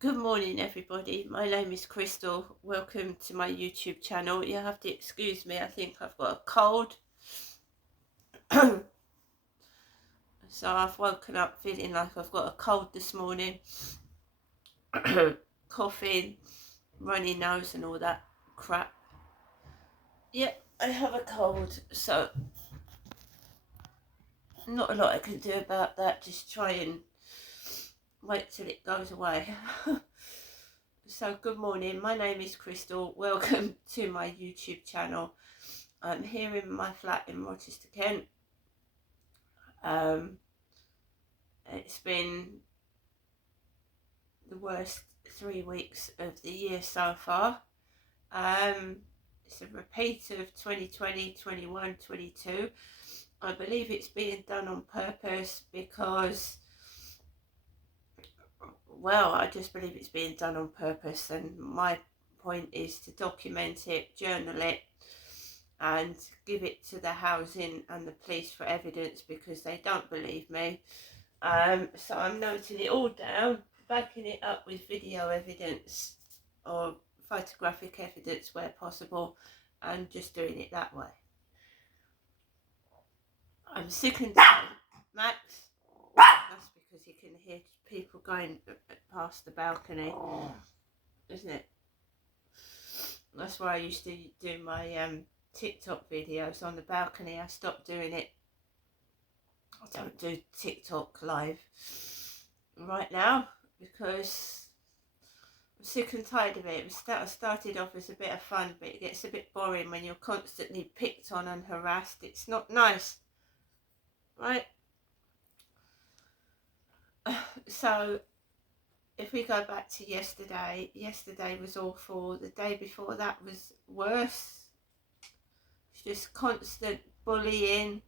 Good morning, everybody. My name is Crystal. Welcome to my YouTube channel. You have to excuse me, I think I've got a cold. So I've woken up feeling like I've got a cold this morning. Coughing, runny nose and all that crap. Yep, I have a cold, so not a lot I can do about that. Just try and wait till it goes away. So good morning, my name is Crystal. Welcome to my YouTube channel. I'm here in my flat in Rochester, Kent. It's been the worst 3 weeks of the year so far. It's a repeat of 2020, 21, 22. I believe it's being done on purpose because, well, I just believe it's being done on purpose, and my point is to document it, journal it, and give it to the housing and the police for evidence because they don't believe me. So I'm noting it all down, backing it up with video evidence or photographic evidence where possible, and just doing it that way. I'm sick and tired. Max, that's because you can hear people going past the balcony, isn't it? That's why I used to do my TikTok videos on the balcony. I stopped doing it. I don't do TikTok live right now because I'm sick and tired of it. It started off as a bit of fun, but it gets a bit boring when you're constantly picked on and harassed. It's not nice, right? So if we go back to yesterday was awful. The day before that was worse. It's just constant bullying.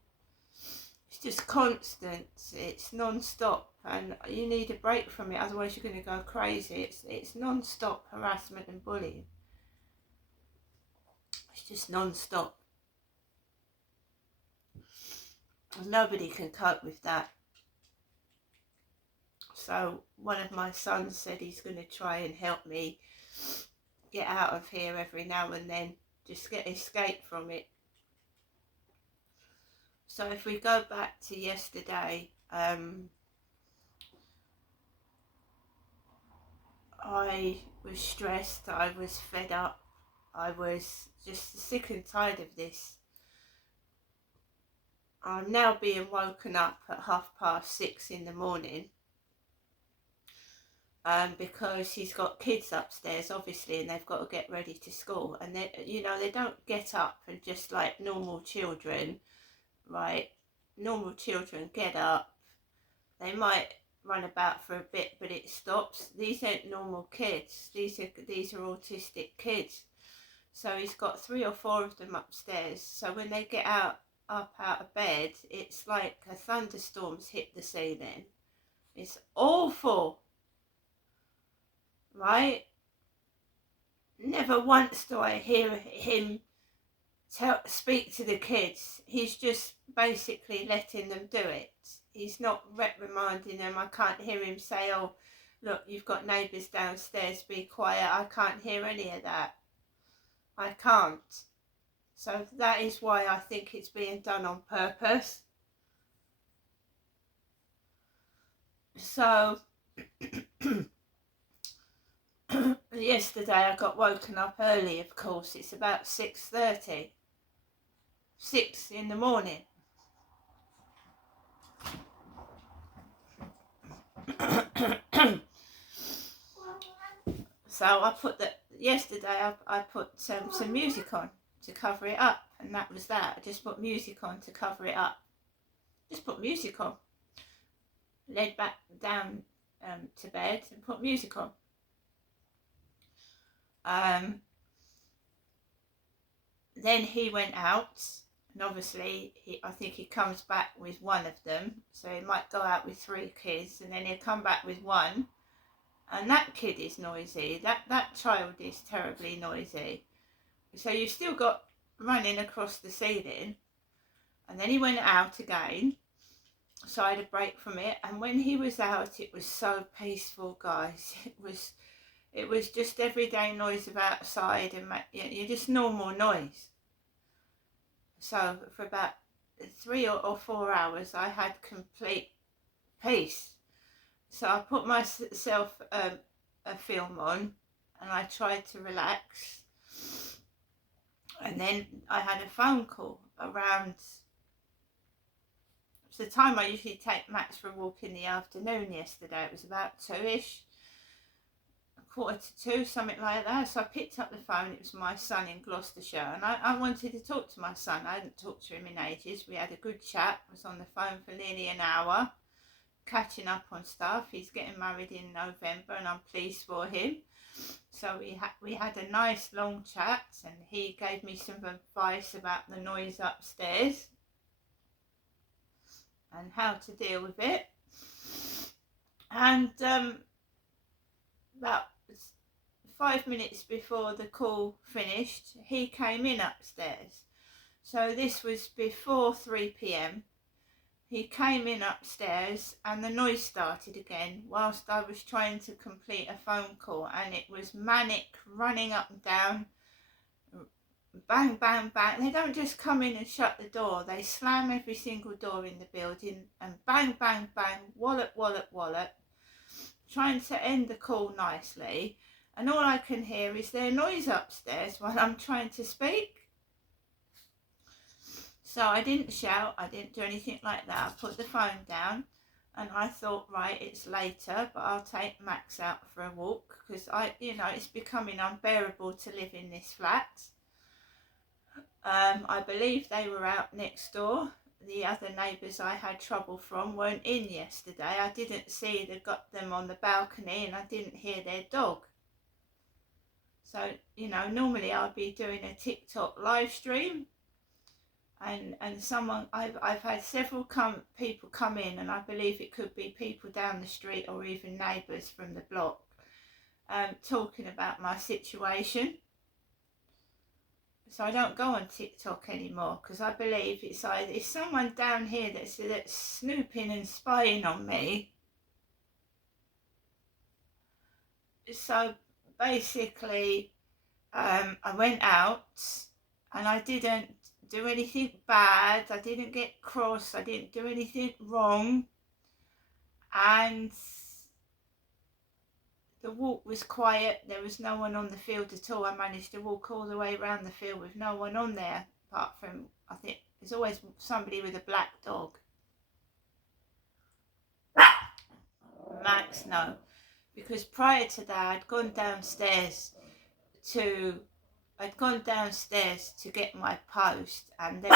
It's just constant. It's non-stop, and you need a break from it, otherwise you're going to go crazy. It's non-stop harassment and bullying. It's just non-stop. Nobody can cope with that. So one of my sons said he's going to try and help me get out of here every now and then, just escape from it. So if we go back to yesterday, I was stressed, I was fed up, I was just sick and tired of this. I'm now being woken up at 6:30 in the morning because he's got kids upstairs, obviously, and they've got to get ready to school. And they don't get up and just like normal children, right? Normal children get up. They might run about for a bit, but it stops. These ain't normal kids. These are autistic kids. So he's got 3 or 4 of them upstairs. So when they get up out of bed, it's like a thunderstorm's hit the ceiling. It's awful, right? Never once do I hear him speak to the kids. He's just basically letting them do it. He's not reprimanding them. I can't hear him say, oh, look, you've got neighbours downstairs, be quiet. I can't hear any of that. I can't. So that is why I think it's being done on purpose. So yesterday I got woken up early, of course. It's about 6:30. 6 in the morning. So I put yesterday I put some music on to cover it up, and that was that. I just put music on to cover it up. Just put music on. Laid back down to bed and put music on. Then he went out, and obviously I think he comes back with one of them, so he might go out with 3 kids, and then he'll come back with one, and that kid is noisy. That child is terribly noisy. So you've still got running across the ceiling, and then he went out again, So I had a break from it, and when he was out, it was so peaceful, guys. It was just everyday noise of outside and just normal noise. So for about 3 or 4 hours, I had complete peace. So I put myself a film on, and I tried to relax. And then I had a phone call around the time I usually take Max for a walk in the afternoon. Yesterday it was about 2ish, 1:45, something like that. So I picked up the phone. It was my son in Gloucestershire, and I wanted to talk to my son. I hadn't talked to him in ages. We had a good chat. I was on the phone for nearly an hour, catching up on stuff. He's getting married in November, and I'm pleased for him. So we had a nice long chat, and he gave me some advice about the noise upstairs and how to deal with it. And about 5 minutes before the call finished, he came in upstairs. So this was before 3 p.m. He came in upstairs, and the noise started again whilst I was trying to complete a phone call, and it was manic, running up and down, bang, bang, bang. They don't just come in and shut the door. They slam every single door in the building and bang, bang, bang, wallop, wallop, wallop, trying to end the call nicely. And all I can hear is their noise upstairs while I'm trying to speak. So I didn't shout, I didn't do anything like that. I put the phone down, and I thought, right, it's later, but I'll take Max out for a walk, because it's becoming unbearable to live in this flat. I believe they were out next door. The other neighbours I had trouble from weren't in yesterday. I didn't see they got them on the balcony, and I didn't hear their dog. So, normally I'll be doing a TikTok live stream, and someone, I've had several people come in, and I believe it could be people down the street or even neighbours from the block, talking about my situation. So I don't go on TikTok anymore, because I believe it's someone down here that's snooping and spying on me. So basically, I went out, and I didn't do anything bad. I didn't get cross. I didn't do anything wrong. And the walk was quiet. There was no one on the field at all. I managed to walk all the way around the field with no one on there, apart from, I think, there's always somebody with a black dog. Max, no. Because prior to that, I'd gone downstairs to get my post, and there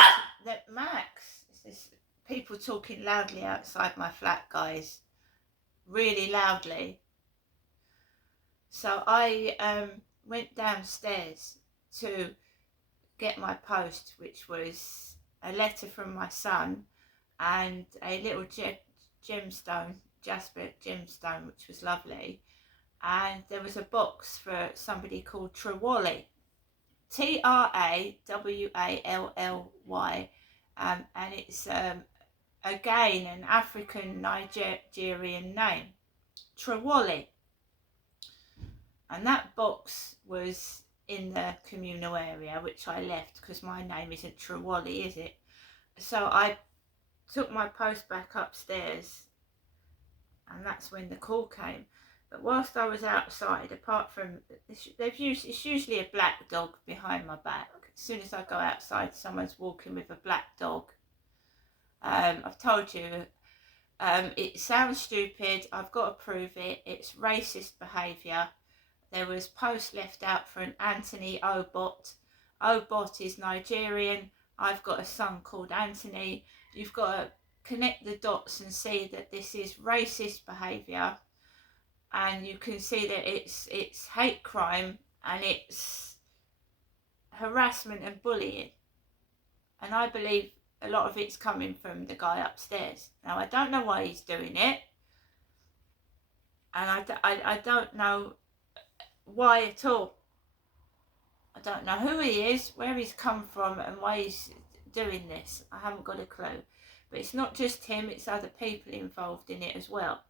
was Max. There's people talking loudly outside my flat, guys, really loudly. So I went downstairs to get my post, which was a letter from my son and a little Jasper gemstone, which was lovely. And there was a box for somebody called Trawally, Trawally, and it's again an African Nigerian name, Trawally. And that box was in the communal area, which I left because my name isn't Trawally, is it? So I took my post back upstairs, and that's when the call came. But whilst I was outside, apart from, it's usually a black dog behind my back. As soon as I go outside, someone's walking with a black dog. I've told you, it sounds stupid. I've got to prove it. It's racist behaviour. There was post left out for an Anthony Obot. Obot is Nigerian. I've got a son called Anthony. You've got to connect the dots and see that this is racist behaviour, and you can see that it's hate crime, and it's harassment and bullying, and I believe a lot of it's coming from the guy upstairs. Now, I don't know why he's doing it, and I don't know why at all. I don't know who he is, where he's come from, and why he's doing this. I haven't got a clue. But it's not just him, it's other people involved in it as well.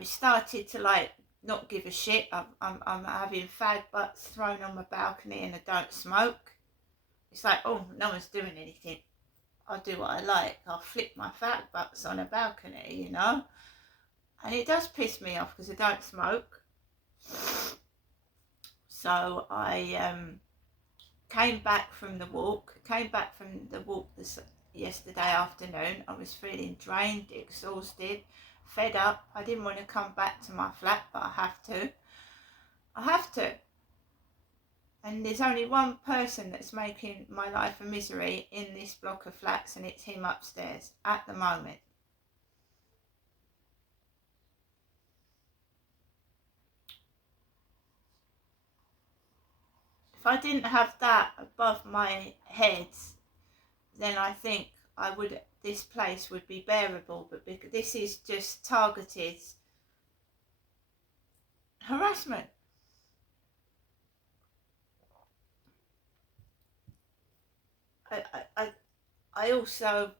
He started to like not give a shit. I'm having fag butts thrown on my balcony and I don't smoke. It's like, oh, no one's doing anything. I'll do what I like. I'll flip my fag butts on a balcony, you know. And it does piss me off because I don't smoke. So I came back from the walk yesterday afternoon. I was feeling drained, exhausted, fed up. I didn't want to come back to my flat, but I have to. And there's only one person that's making my life a misery in this block of flats, and it's him upstairs at the moment. If I didn't have that above my head, then I think this place would be bearable. But because this is just targeted harassment. I also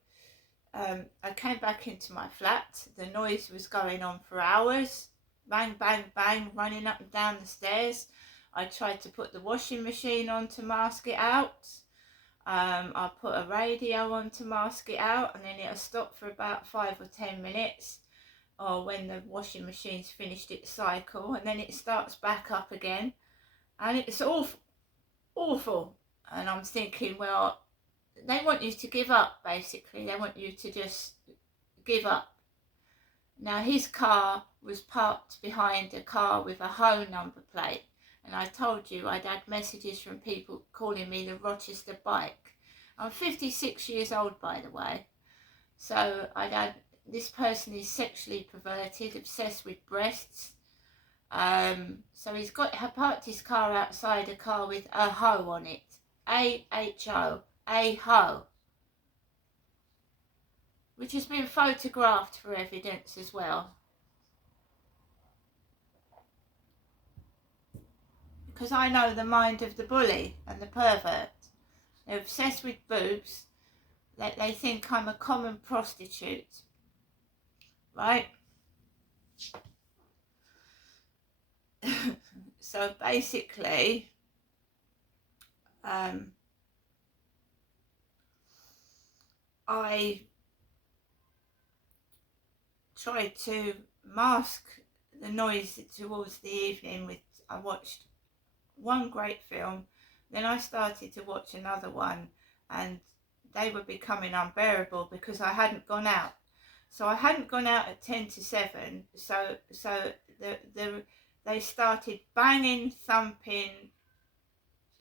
I came back into my flat. The noise was going on for hours. Bang, bang, bang, running up and down the stairs. I tried to put the washing machine on to mask it out. I put a radio on to mask it out, and then it'll stop for about 5 or 10 minutes, or when the washing machine's finished its cycle, and then it starts back up again, and it's awful. And I'm thinking, well, they want you to give up, basically. They want you to just give up. Now, his car was parked behind a car with a Ho number plate. And I told you I'd had messages from people calling me the Rochester Bike. I'm 56 years old, by the way. So this person is sexually perverted, obsessed with breasts. So he's parked his car outside a car with a Ho on it. A-H-O. A Ho. Which has been photographed for evidence as well. Because I know the mind of the bully and the pervert. They're obsessed with boobs. They think I'm a common prostitute. Right? So basically, I tried to mask the noise towards the evening I watched one great film, then I started to watch another one, and they were becoming unbearable because I hadn't gone out. So I hadn't gone out at 10 to 7, so they started banging, thumping,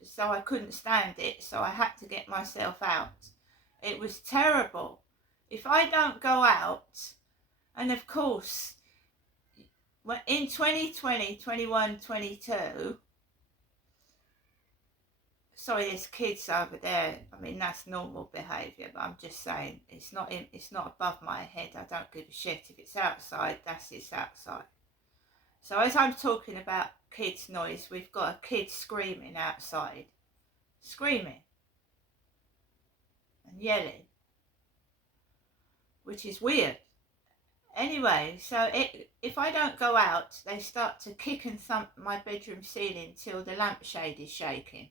so I couldn't stand it, so I had to get myself out. It was terrible. If I don't go out, and of course, in 2020, 21, 22, sorry, there's kids over there. I mean, that's normal behaviour, but I'm just saying, it's not above my head. I don't give a shit. If it's outside, it's outside. So as I'm talking about kids' noise, we've got a kid screaming outside. Screaming. And yelling. Which is weird. Anyway, so if I don't go out, they start to kick and thump my bedroom ceiling till the lampshade is shaking.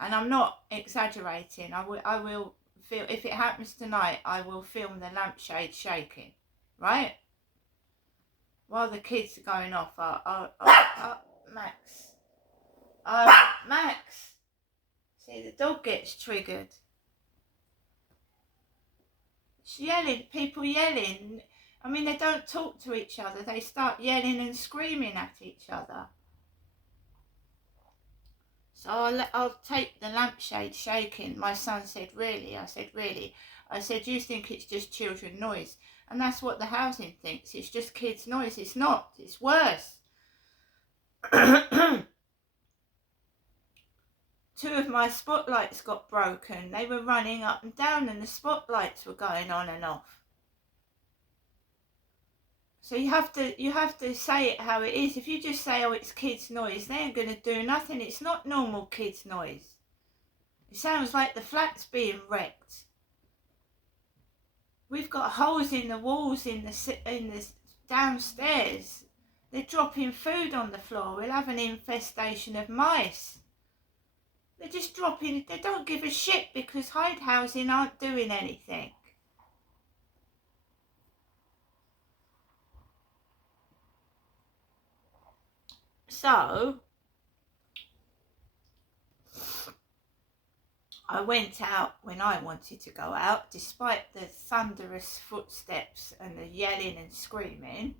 And I'm not exaggerating. I will feel, if it happens tonight, I will film the lampshade shaking, right? While the kids are going off. Max. Max. See, the dog gets triggered. It's yelling, people yelling. I mean, they don't talk to each other. They start yelling and screaming at each other. So I'll take the lampshade shaking. My son said, really? I said, really? I said, you think it's just children noise? And that's what the housing thinks. It's just kids noise. It's not. It's worse. 2 of my spotlights got broken. They were running up and down and the spotlights were going on and off. So you have to say it how it is. If you just say, oh, it's kids' noise, they ain't going to do nothing. It's not normal kids' noise. It sounds like the flat's being wrecked. We've got holes in the walls in the downstairs. They're dropping food on the floor. We'll have an infestation of mice. They're just dropping. They don't give a shit because hide housing aren't doing anything. So I went out when I wanted to go out, despite the thunderous footsteps and the yelling and screaming.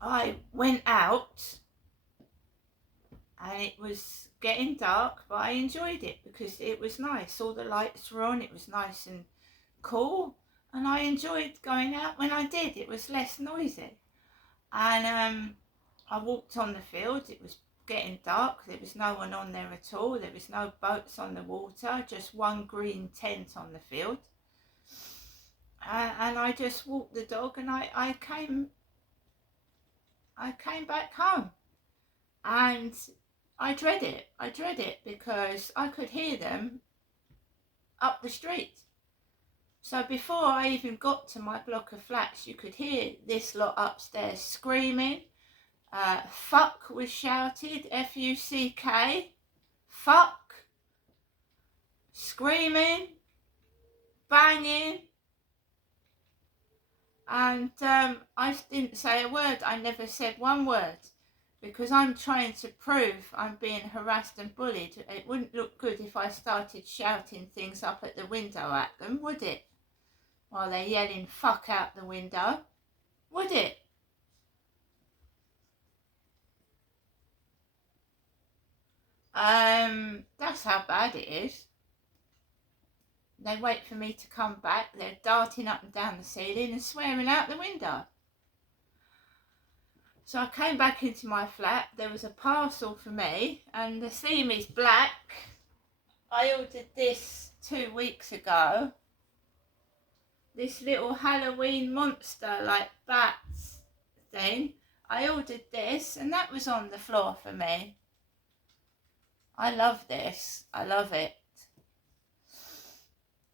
I went out and it was getting dark, but I enjoyed it because it was nice. All the lights were on, it was nice and cool, and I enjoyed going out when I did. It was less noisy. And I walked on the field. It was getting dark. There was no one on there at all. There was no boats on the water, just one green tent on the field. And I just walked the dog, and I came back home. And I dread it because I could hear them up the street. So before I even got to my block of flats, you could hear this lot upstairs screaming. Fuck was shouted, F-U-C-K, fuck, screaming, banging, and I didn't say a word. I never said one word because I'm trying to prove I'm being harassed and bullied. It wouldn't look good if I started shouting things up at the window at them, would it? While they're yelling fuck out the window, would it? That's how bad it is. They wait for me to come back. They're darting up and down the ceiling and swearing out the window. So I came back into my flat. There was a parcel for me, and the theme is black. I ordered this 2 weeks ago. This little Halloween monster like bats thing. I ordered this, and that was on the floor for me. I love this. I love it.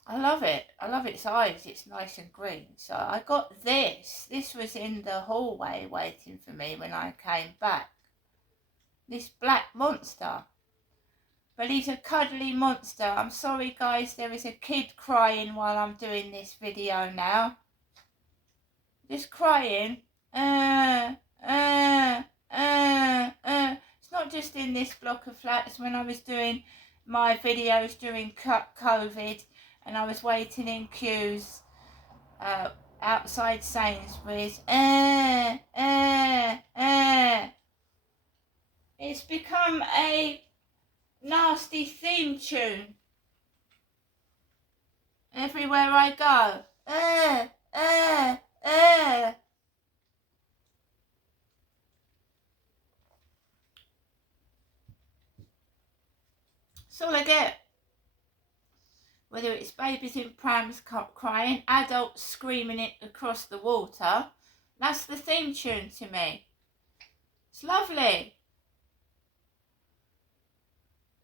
I love it. I love its eyes. It's nice and green. So I got this. This was in the hallway waiting for me when I came back. This black monster. But he's a cuddly monster. I'm sorry guys, there is a kid crying while I'm doing this video now. Just crying. It's not just in this block of flats. When I was doing my videos during COVID and I was waiting in queues outside Sainsbury's. It's become a nasty theme tune everywhere I go. That's all I get. Whether it's babies in prams crying, adults screaming it across the water, that's the theme tune to me. It's lovely.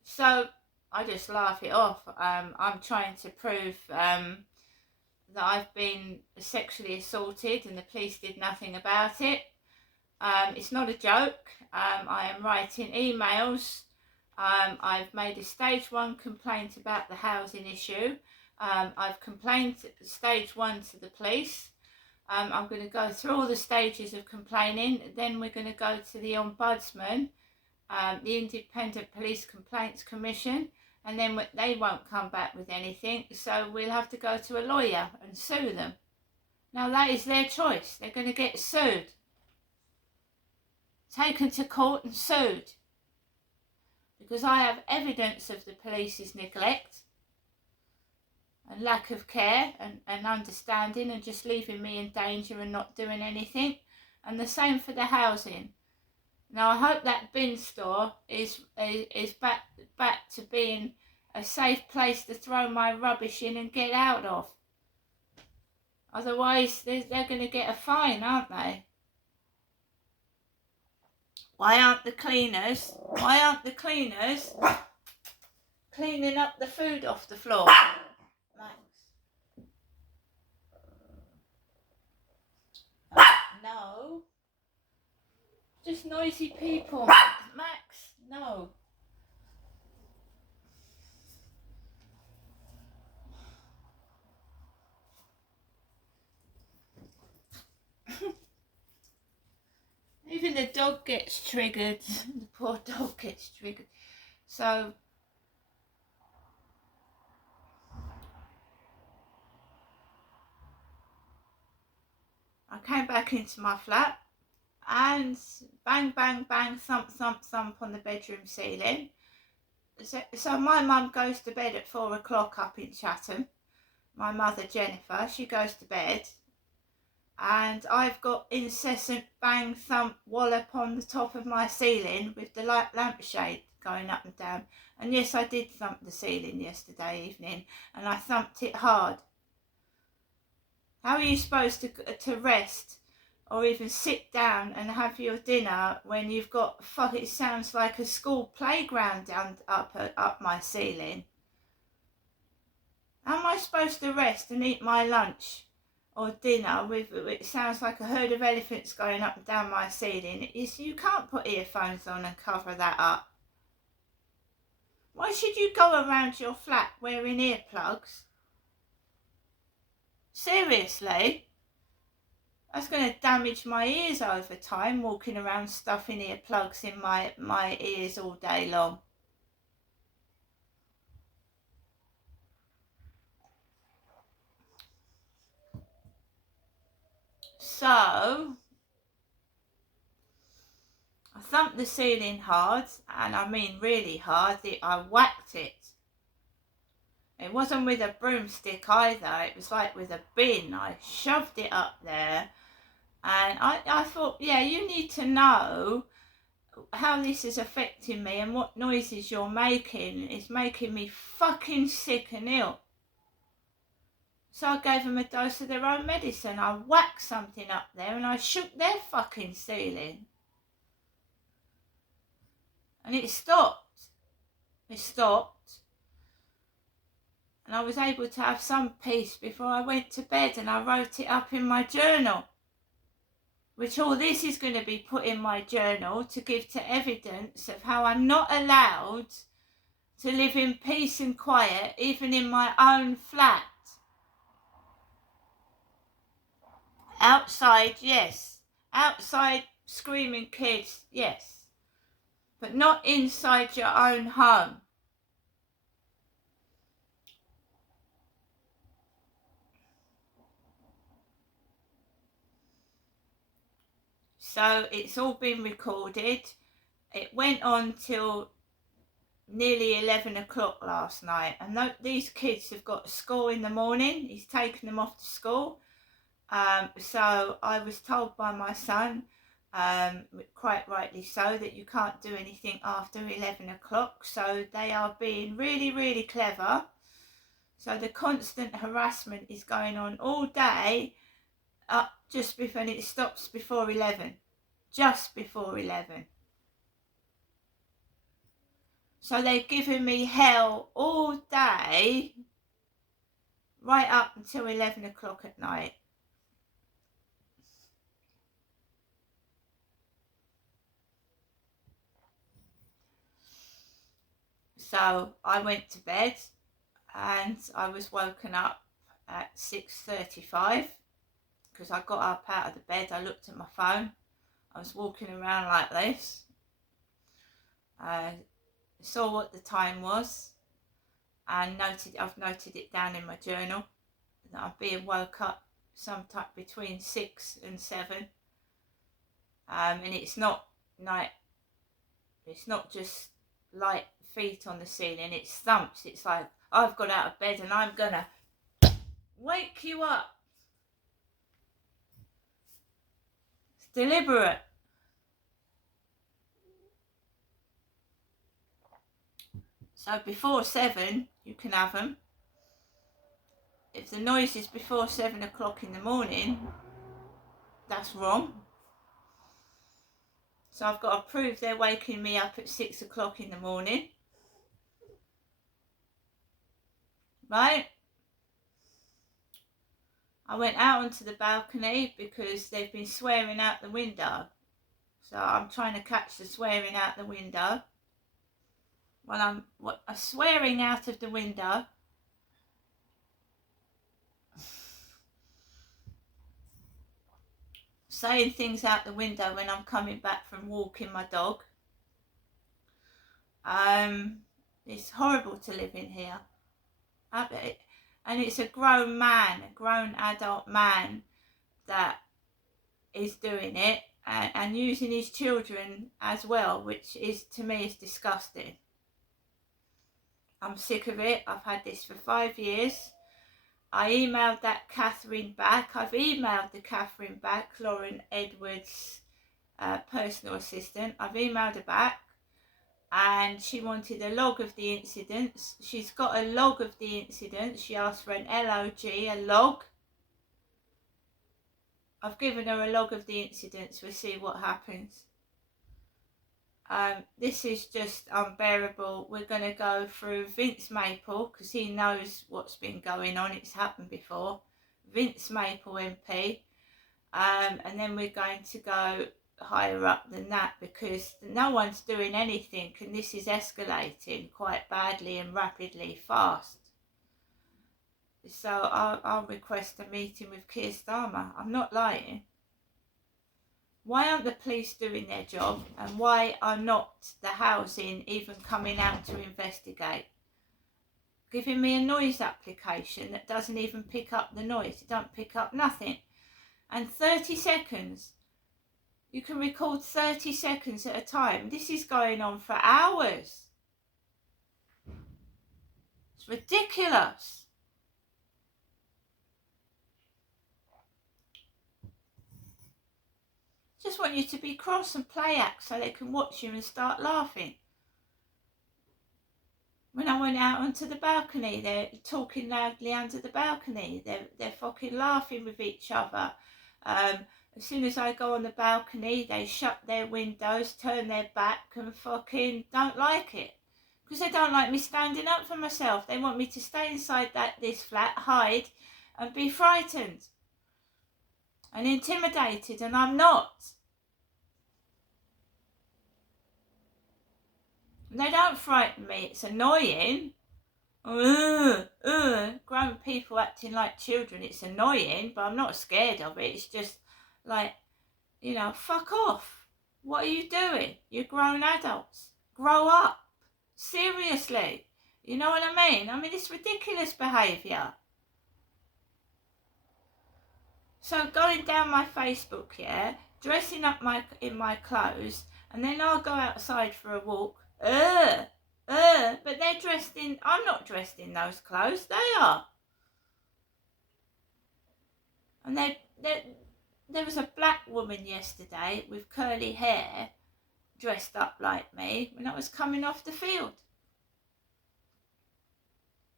So I just laugh it off. I'm trying to prove that I've been sexually assaulted and the police did nothing about it. It's not a joke. I am writing emails. I've made a stage 1 complaint about the housing issue. I've complained stage 1 to the police. I'm going to go through all the stages of complaining. Then we're going to go to the Ombudsman, the Independent Police Complaints Commission, and then they won't come back with anything. So we'll have to go to a lawyer and sue them. Now that is their choice. They're going to get sued. Taken to court and sued. Because I have evidence of the police's neglect and lack of care and understanding and just leaving me in danger and not doing anything. And the same for the housing. Now I hope that bin store is back to being a safe place to throw my rubbish in and get out of. Otherwise they're going to get a fine, aren't they? Why aren't the cleaners cleaning up the food off the floor. Max. No. Just noisy people. Max, no. Even the dog gets triggered. The poor dog gets triggered. So I came back into my flat and bang, bang, bang, thump, thump, thump on the bedroom ceiling. So my mum goes to bed at 4 o'clock up in Chatham. My mother, Jennifer, she goes to bed. And I've got incessant bang, thump, wallop on the top of my ceiling with the lampshade going up and down. And yes, I did thump the ceiling yesterday evening, and I thumped it hard. How are you supposed to rest or even sit down and have your dinner when you've got, it sounds like a school playground down up my ceiling? How am I supposed to rest and eat my lunch or dinner with, it sounds like a herd of elephants going up and down my ceiling? You can't put earphones on and cover that up. Why should you go around your flat wearing earplugs? Seriously? That's going to damage my ears over time, walking around stuffing earplugs in my ears all day long. So, I thumped the ceiling hard, and I mean really hard. I whacked it. It wasn't with a broomstick either, it was like with a bin. I shoved it up there, and I thought, yeah, you need to know how this is affecting me and what noises you're making. It's making me fucking sick and ill. So I gave them a dose of their own medicine. I whacked something up there and I shook their fucking ceiling. And it stopped. It stopped. And I was able to have some peace before I went to bed, and I wrote it up in my journal. Which all this is going to be put in my journal to give to evidence of how I'm not allowed to live in peace and quiet, even in my own flat. Outside, yes. Outside screaming kids, yes. But not inside your own home. So it's all been recorded. It went on till nearly 11 o'clock last night. And these kids have got school in the morning. He's taken them off to school. So I was told by my son, quite rightly so, that you can't do anything after 11 o'clock. So they are being really, really clever. So the constant harassment is going on all day, just before, and it stops before 11. Just before 11. So they've given me hell all day, right up until 11 o'clock at night. So I went to bed and I was woken up at 6:35 because I got up out of the bed. I looked at my phone. I was walking around like this. I saw what the time was and I've noted it down in my journal that I'm being woke up sometime between 6 and 7. And it's not night. It's not just light feet on the ceiling. It's thumps. It's like I've got out of bed and I'm gonna wake you up. It's deliberate. So before 7, you can have them. If the noise is before 7 o'clock in the morning, that's wrong. So I've got to prove they're waking me up at 6 o'clock in the morning. right? I went out onto the balcony because they've been swearing out the window. So I'm trying to catch the swearing out the window. While I'm swearing out of the window, saying things out the window when I'm coming back from walking my dog. It's horrible to live in here. And it's a grown man, a grown adult man that is doing it and using his children as well, which is, to me, is disgusting. I'm sick of it. I've had this for 5 years. I emailed that Catherine back. I've emailed the Catherine back, Lauren Edwards' personal assistant. I've emailed her back and she wanted a log of the incidents. She's got a log of the incidents. She asked for an LOG, a log. I've given her a log of the incidents. We'll see what happens. This is just unbearable. We're going to go through Vince Maple because he knows what's been going on. It's happened before. Vince Maple MP. And then we're going to go higher up than that because no one's doing anything and this is escalating quite badly and rapidly fast. So I'll request a meeting with Keir Starmer. I'm not lying. Why aren't the police doing their job and why are not the housing even coming out to investigate? Giving me a noise application that doesn't even pick up the noise. It don't pick up nothing. And 30 seconds. You can record 30 seconds at a time. This is going on for hours. It's ridiculous. Just want you to be cross and play act so they can watch you and start laughing. When I went out onto the balcony, they're talking loudly under the balcony. They're fucking laughing with each other. As soon as I go on the balcony, they shut their windows, turn their back and fucking don't like it. Because they don't like me standing up for myself. They want me to stay inside this flat, hide and be frightened and intimidated, and I'm not. They don't frighten me, it's annoying. Grown people acting like children, it's annoying, but I'm not scared of it. It's just like, you know, fuck off. What are you doing? You're grown adults. Grow up. Seriously. You know what I mean? I mean, it's ridiculous behaviour. So going down my Facebook, yeah, dressing up in my clothes, and then I'll go outside for a walk. But they're dressed in, I'm not dressed in those clothes, they are. And there was a black woman yesterday with curly hair, dressed up like me, when I was coming off the field.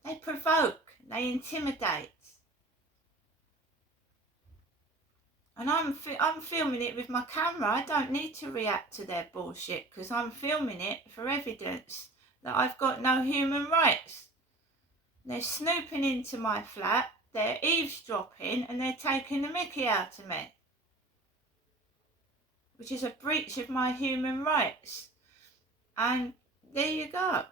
They provoke, they intimidate. And I'm filming it with my camera. I don't need to react to their bullshit because I'm filming it for evidence that I've got no human rights. They're snooping into my flat, they're eavesdropping and they're taking the mickey out of me. Which is a breach of my human rights. And there you go.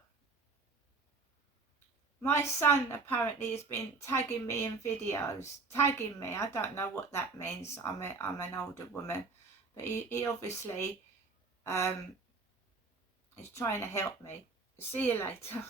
My son apparently has been tagging me in videos. Tagging me, I don't know what that means. I'm an older woman. But he obviously is trying to help me. See you later.